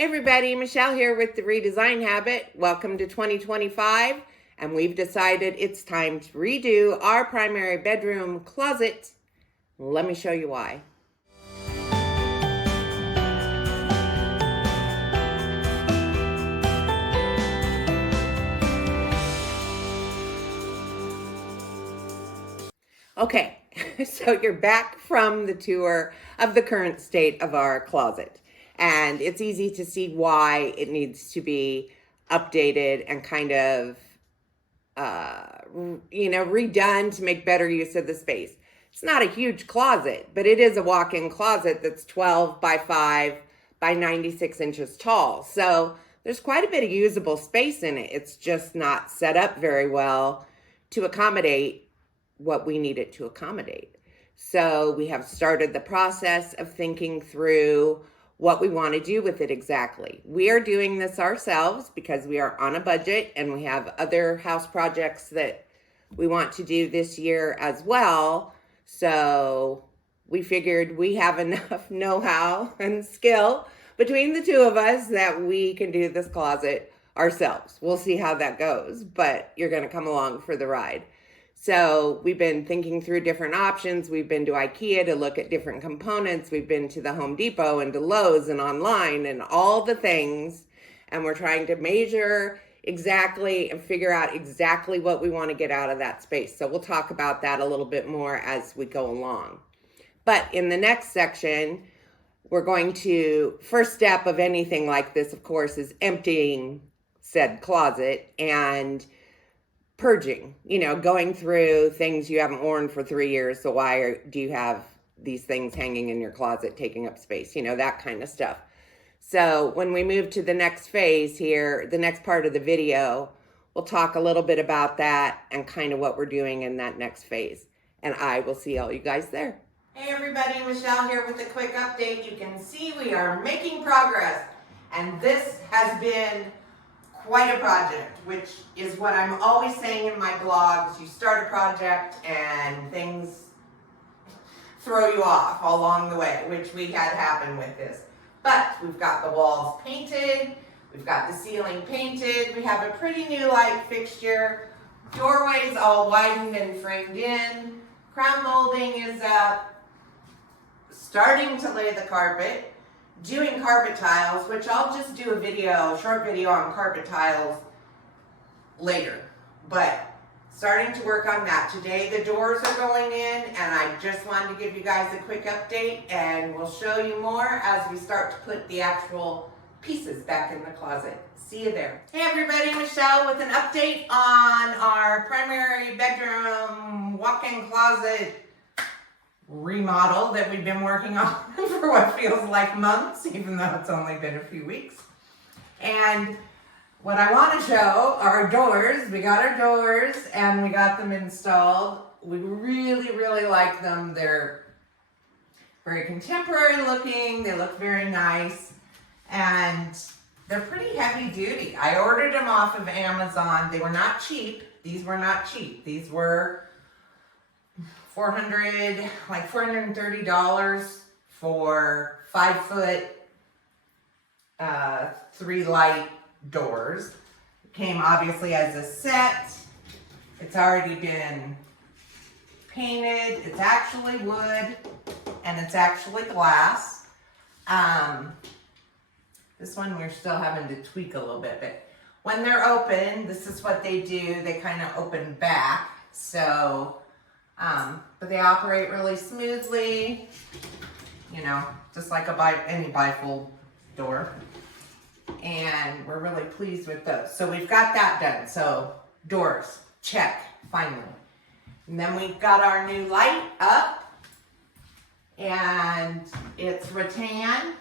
Hey everybody, Michelle here with the Redesign Habit. Welcome to 2025, and we've decided it's time to redo our primary bedroom closet. Let me show you why. Okay, so you're back from the tour of the current state of our closet. And it's easy to see why it needs to be updated and kind of, redone to make better use of the space. It's not a huge closet, but it is a walk-in closet that's 12 by 5 by 96 inches tall. So there's quite a bit of usable space in it. It's just not set up very well to accommodate what we need it to accommodate. So we have started the process of thinking through what we want to do with it exactly. We are doing this ourselves because we are on a budget and we have other house projects that we want to do this year as well. So we figured we have enough know-how and skill between the two of us that we can do this closet ourselves. We'll see how that goes, but you're going to come along for the ride. So we've been thinking through different options. We've been to IKEA to look at different components. We've been to the Home Depot and to Lowe's and online and all the things. And we're trying to measure exactly and figure out exactly what we want to get out of that space. So we'll talk about that a little bit more as we go along. But in the next section, we're going to, first step of anything like this, of course, is emptying said closet and purging, going through things you haven't worn for 3 years. So why do you have these things hanging in your closet, taking up space, that kind of stuff. So when we move to the next phase here, the next part of the video, we'll talk a little bit about that and kind of what we're doing in that next phase. And I will see all you guys there. Hey everybody, Michelle here with a quick update. You can see we are making progress. And this has been quite a project, which is what I'm always saying in my blogs. You start a project and things throw you off along the way, which we had happen with this. But we've got the walls painted, we've got the ceiling painted, we have a pretty new light fixture, doorways all widened and framed in, crown molding is up, starting to lay the carpet, doing carpet tiles, which I'll just do a short video on carpet tiles later. But starting to work on that. Today the doors are going in and I just wanted to give you guys a quick update and we'll show you more as we start to put the actual pieces back in the closet. See you there. Hey everybody, Michelle with an update on our primary bedroom walk-in closet remodel that we've been working on for what feels like months, even though it's only been a few weeks. And what I want to show are our doors. We got our doors and we got them installed. We really, really like them. They're very contemporary looking. They look very nice and they're pretty heavy duty. I ordered them off of Amazon. They were not cheap. These were not cheap. These were $430 for 5-foot, 3 light doors. It came obviously as a set. It's already been painted. It's actually wood and it's actually glass. This one we're still having to tweak a little bit, but when they're open, this is what they do. They kind of open back. So but they operate really smoothly, just like any bifold door. And we're really pleased with those. So we've got that done. So doors, check, finally. And then we've got our new light up and it's rattan.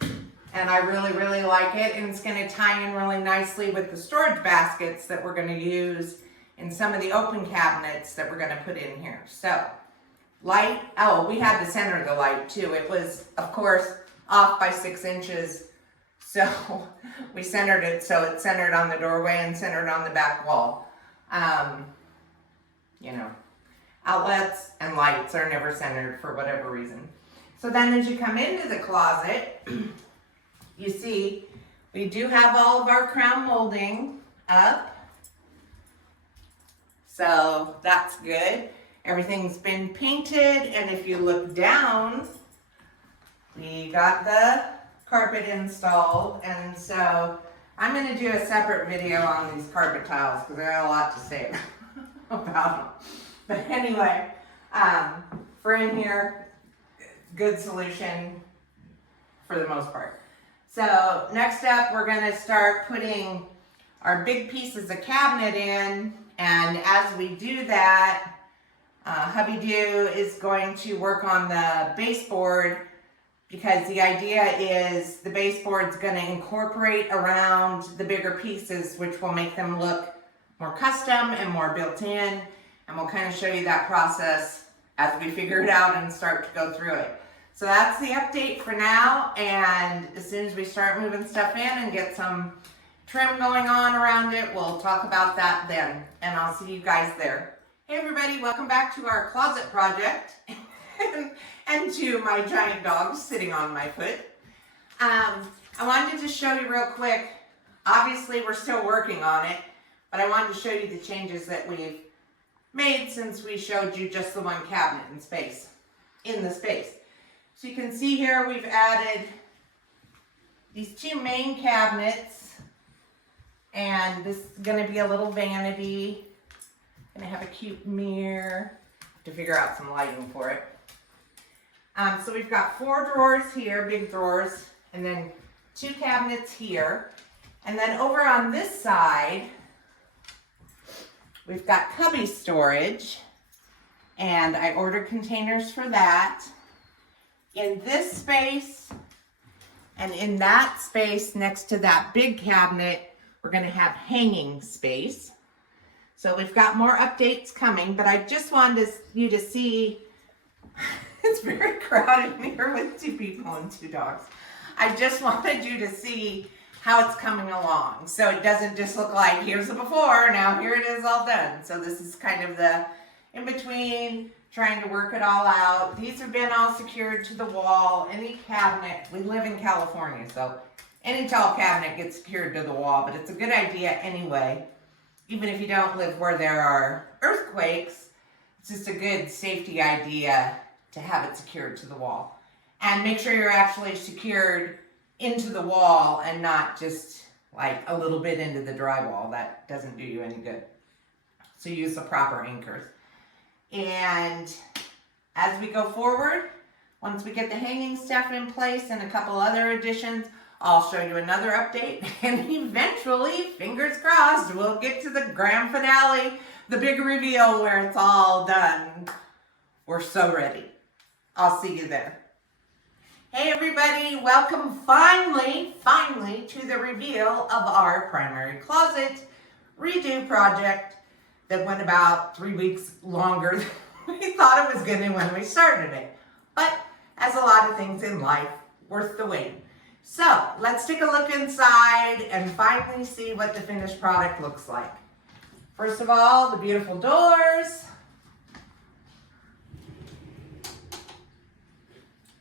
And I really, really like it. And it's gonna tie in really nicely with the storage baskets that we're gonna use in some of the open cabinets that we're gonna put in here. So, light, we had to center the light too. It was, of course, off by 6 inches. So we centered it so it's centered on the doorway and centered on the back wall. Outlets and lights are never centered for whatever reason. So then as you come into the closet, you see, we do have all of our crown molding up. So that's good. Everything's been painted, and if you look down, we got the carpet installed, and so I'm going to do a separate video on these carpet tiles because I got a lot to say about them. But anyway, for in here, good solution for the most part. So next up, we're going to start putting our big pieces of cabinet in, and as we do that, Hubby Doo is going to work on the baseboard, because the idea is the baseboard's going to incorporate around the bigger pieces, which will make them look more custom and more built in. And we'll kind of show you that process as we figure it out and start to go through it. So that's the update for now. And as soon as we start moving stuff in and get some trim going on around it, we'll talk about that then. And I'll see you guys there. Hey everybody, welcome back to our closet project. And to my giant dog sitting on my foot. I wanted to just show you real quick. Obviously, we're still working on it, but I wanted to show you the changes that we've made since we showed you just the one cabinet in the space. So you can see here we've added these two main cabinets, and this is going to be a little vanity. Going to have a cute mirror. To figure out some lighting for it. So we've got 4 drawers here, big drawers, and then 2 cabinets here. And then over on this side, we've got cubby storage, and I ordered containers for that. In this space and in that space next to that big cabinet, we're going to have hanging space. So we've got more updates coming, but I just wanted you to see. It's very crowded in here with 2 people and 2 dogs. I just wanted you to see how it's coming along. So it doesn't just look like, here's the before, now here it is all done. So this is kind of the in-between, trying to work it all out. These have been all secured to the wall. Any cabinet, we live in California, so any tall cabinet gets secured to the wall, but it's a good idea anyway. Even if you don't live where there are earthquakes, it's just a good safety idea to have it secured to the wall. And make sure you're actually secured into the wall and not just like a little bit into the drywall. That doesn't do you any good. So use the proper anchors. And as we go forward, once we get the hanging stuff in place and a couple other additions, I'll show you another update, and eventually, fingers crossed, we'll get to the grand finale, the big reveal where it's all done. We're so ready. I'll see you there. Hey everybody, welcome finally to the reveal of our primary closet redo project that went about 3 weeks longer than we thought it was going to when we started it. But as a lot of things in life, worth the wait. So let's take a look inside and finally see what the finished product looks like. First of all, the beautiful doors,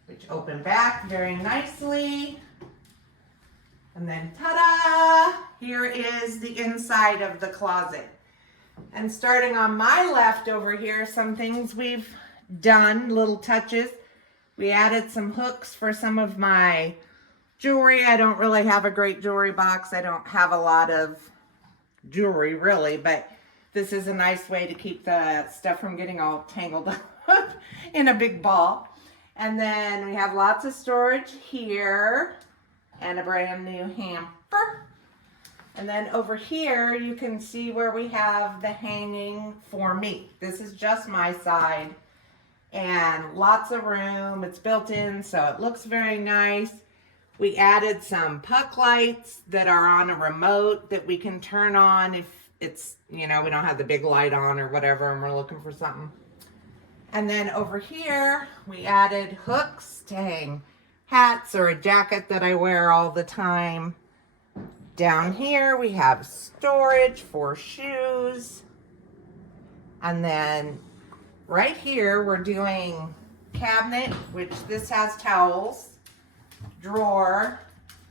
which open back very nicely. And then ta-da! Here is the inside of the closet. And starting on my left over here, some things we've done, little touches. We added some hooks for some of my jewelry. I don't really have a great jewelry box. I don't have a lot of jewelry really, but this is a nice way to keep the stuff from getting all tangled up in a big ball. And then we have lots of storage here and a brand new hamper. And then over here you can see where we have the hanging for me. This is just my side and lots of room. It's built in, so it looks very nice. We added some puck lights that are on a remote that we can turn on if it's, you know, we don't have the big light on or whatever and we're looking for something. And then over here, we added hooks to hang hats or a jacket that I wear all the time. Down here, we have storage for shoes. And then right here, we're doing cabinet, which this has towels, drawer,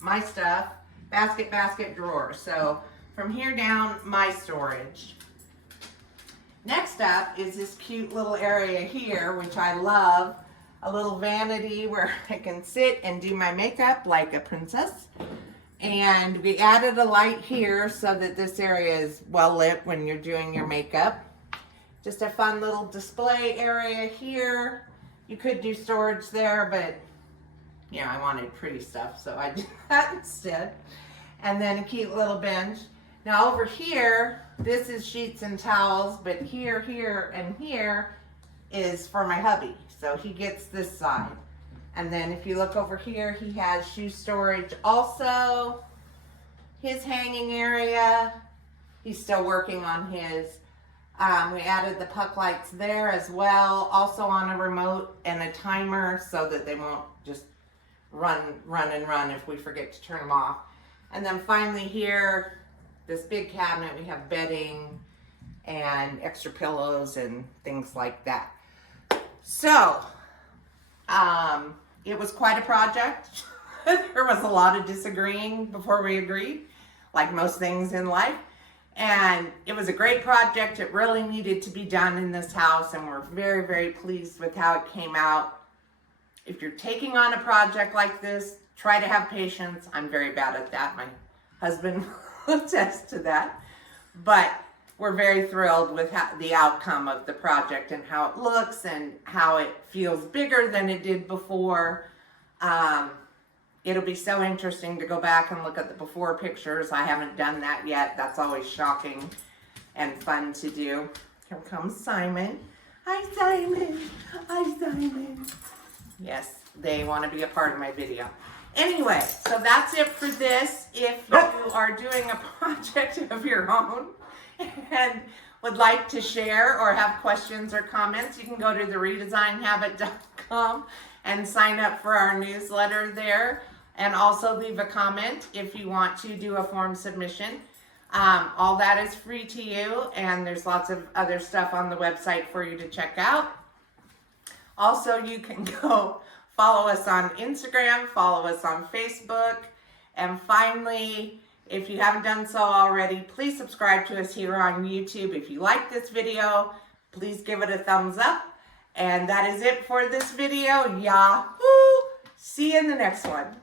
my stuff, basket, basket, drawer. So from here down, my storage. Next up is this cute little area here, which I love. A little vanity where I can sit and do my makeup like a princess. And we added a light here so that this area is well lit when you're doing your makeup. Just a fun little display area here. You could do storage there, but you know, I wanted pretty stuff, so I did that instead. And then a cute little bench. Now over here, this is sheets and towels, but here, here, and here is for my hubby. So he gets this side. And then if you look over here, he has shoe storage also. His hanging area, he's still working on his. We added the puck lights there as well, also on a remote and a timer so that they won't just run if we forget to turn them off. And then finally here, this big cabinet, we have bedding and extra pillows and things like that. So, it was quite a project. There was a lot of disagreeing before we agreed, like most things in life. And it was a great project. It really needed to be done in this house, and we're very, very pleased with how it came out. If you're taking on a project like this, try to have patience. I'm very bad at that. My husband will attest to that. But we're very thrilled with the outcome of the project and how it looks and how it feels bigger than it did before. It'll be so interesting to go back and look at the before pictures. I haven't done that yet. That's always shocking and fun to do. Here comes Simon. Hi, Simon. Hi, Simon. Yes, they want to be a part of my video. Anyway, so that's it for this. If you are doing a project of your own and would like to share or have questions or comments, you can go to theredesignhabit.com and sign up for our newsletter there. And also leave a comment if you want to do a form submission. All that is free to you, and there's lots of other stuff on the website for you to check out. Also, you can go follow us on Instagram, follow us on Facebook, and finally, if you haven't done so already, please subscribe to us here on YouTube. If you like this video, please give it a thumbs up. And that is it for this video. Yahoo! See you in the next one.